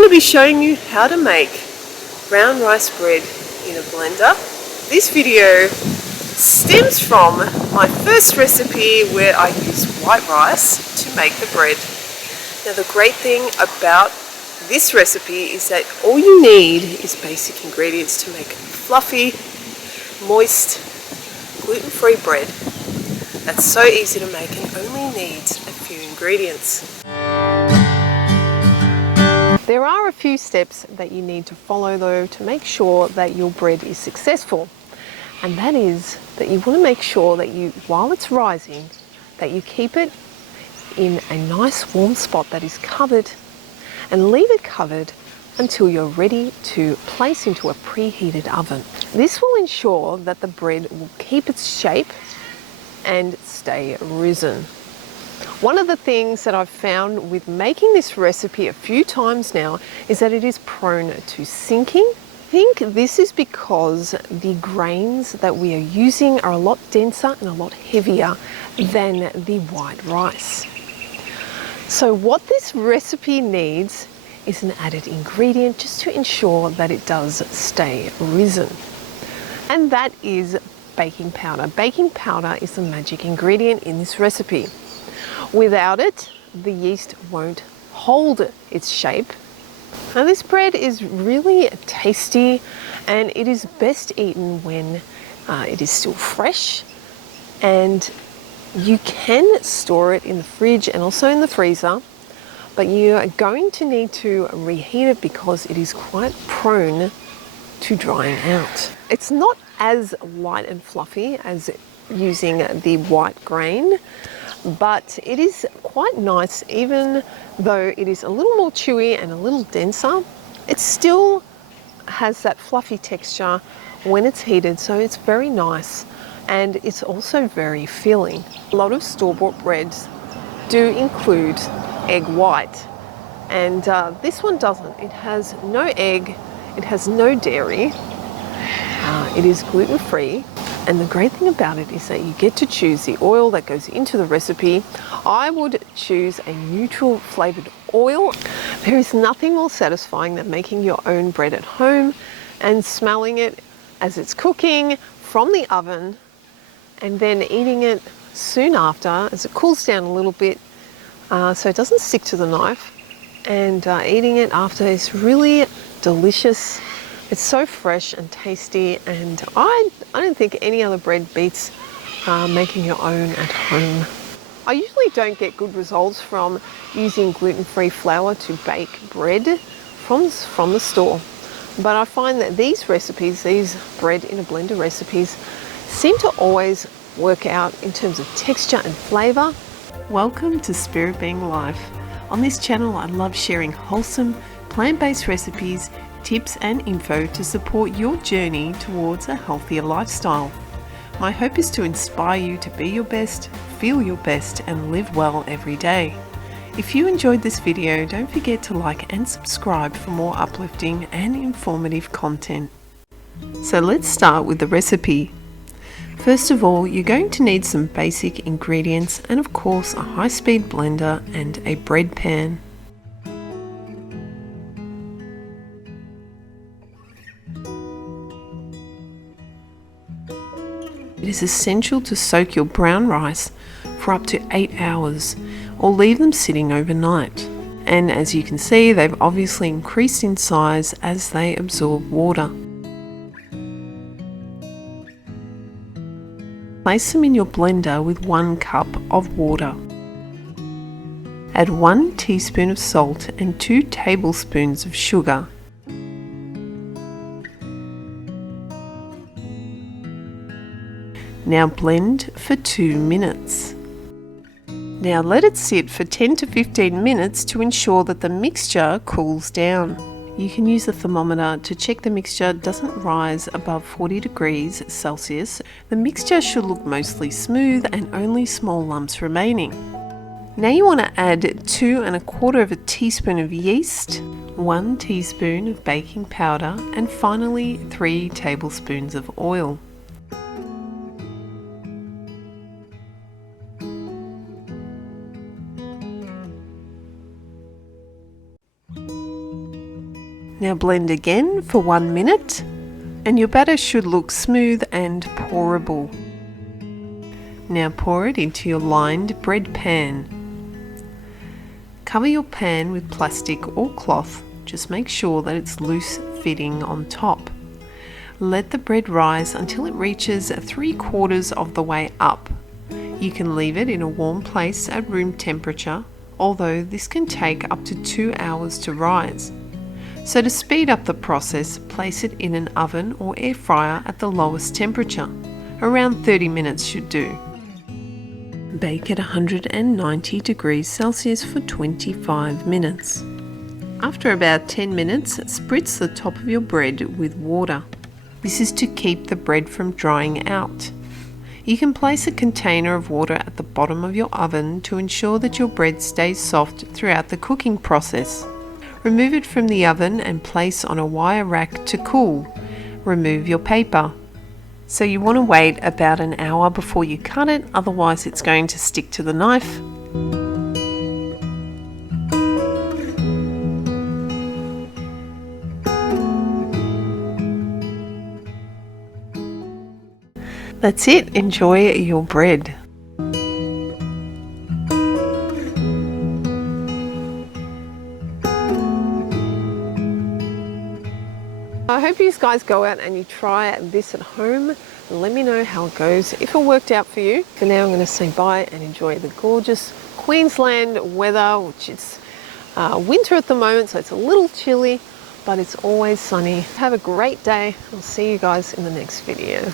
going to be showing you how to make brown rice bread in a blender. This video stems from my first recipe where I used white rice to make the bread. Now the great thing about this recipe is that all you need is basic ingredients to make fluffy, moist, gluten-free bread. That's so easy to make and only needs a few ingredients. There are a few steps that you need to follow though to make sure that your bread is successful. And that is that you want to make sure that while it's rising, that you keep it in a nice warm spot that is covered, and leave it covered until you're ready to place into a preheated oven. This will ensure that the bread will keep its shape and stay risen. One of the things that I've found with making this recipe a few times now is that it is prone to sinking. I think this is because the grains that we are using are a lot denser and a lot heavier than the white rice. So what this recipe needs is an added ingredient just to ensure that it does stay risen. And that is baking powder. Baking powder is the magic ingredient in this recipe. Without it, the yeast won't hold its shape. Now this bread is really tasty and it is best eaten when it is still fresh, and you can store it in the fridge and also in the freezer, but you are going to need to reheat it because it is quite prone to drying out. It's not as light and fluffy as using the white grain, but it is quite nice. Even though it is a little more chewy and a little denser, it still has that fluffy texture when it's heated, so it's very nice and it's also very filling. A lot of store-bought breads do include egg white, and this one doesn't. It has no egg, it has no dairy, it is gluten-free. And the great thing about it is that you get to choose the oil that goes into the recipe. I would choose a neutral flavored oil. There is nothing more satisfying than making your own bread at home and smelling it as it's cooking from the oven, and then eating it soon after as it cools down a little bit so it doesn't stick to the knife, and eating it after is really delicious. It's so fresh and tasty, and I don't think any other bread beats making your own at home. I usually don't get good results from using gluten-free flour to bake bread from the store, but I find that these recipes, these bread in a blender recipes, seem to always work out in terms of texture and flavour. Welcome to Spirit Being Life. On this channel I love sharing wholesome, plant-based recipes, tips and info to support your journey towards a healthier lifestyle. My hope is to inspire you to be your best, feel your best and live well every day. If you enjoyed this video, don't forget to like and subscribe for more uplifting and informative content. So let's start with the recipe. First of all, you're going to need some basic ingredients and of course a high-speed blender and a bread pan. It is essential to soak your brown rice for up to 8 hours or leave them sitting overnight. And as you can see, they've obviously increased in size as they absorb water. Place them in your blender with 1 cup of water. Add 1 teaspoon of salt and 2 tablespoons of sugar. Now blend for 2 minutes. Now let it sit for 10 to 15 minutes to ensure that the mixture cools down. You can use a thermometer to check the mixture doesn't rise above 40 degrees Celsius. The mixture should look mostly smooth and only small lumps remaining. Now you want to add 2 1/4 teaspoon of yeast, 1 teaspoon of baking powder, and finally 3 tablespoons of oil. Now blend again for 1 minute, and your batter should look smooth and pourable. Now pour it into your lined bread pan. Cover your pan with plastic or cloth. Just make sure that it's loose fitting on top. Let the bread rise until it reaches 3/4 of the way up. You can leave it in a warm place at room temperature, although this can take up to 2 hours to rise. So to speed up the process, place it in an oven or air fryer at the lowest temperature. Around 30 minutes should do. Bake at 190 degrees Celsius for 25 minutes. After about 10 minutes, spritz the top of your bread with water. This is to keep the bread from drying out. You can place a container of water at the bottom of your oven to ensure that your bread stays soft throughout the cooking process. Remove it from the oven and place on a wire rack to cool. Remove your paper. So you want to wait about an hour before you cut it, otherwise it's going to stick to the knife. That's it, enjoy your bread. I hope you guys go out and you try this at home and let me know how it goes, if it worked out for you. For now I'm going to say bye and enjoy the gorgeous Queensland weather, which is winter at the moment, so it's a little chilly, but it's always sunny. Have a great day. I'll see you guys in the next video.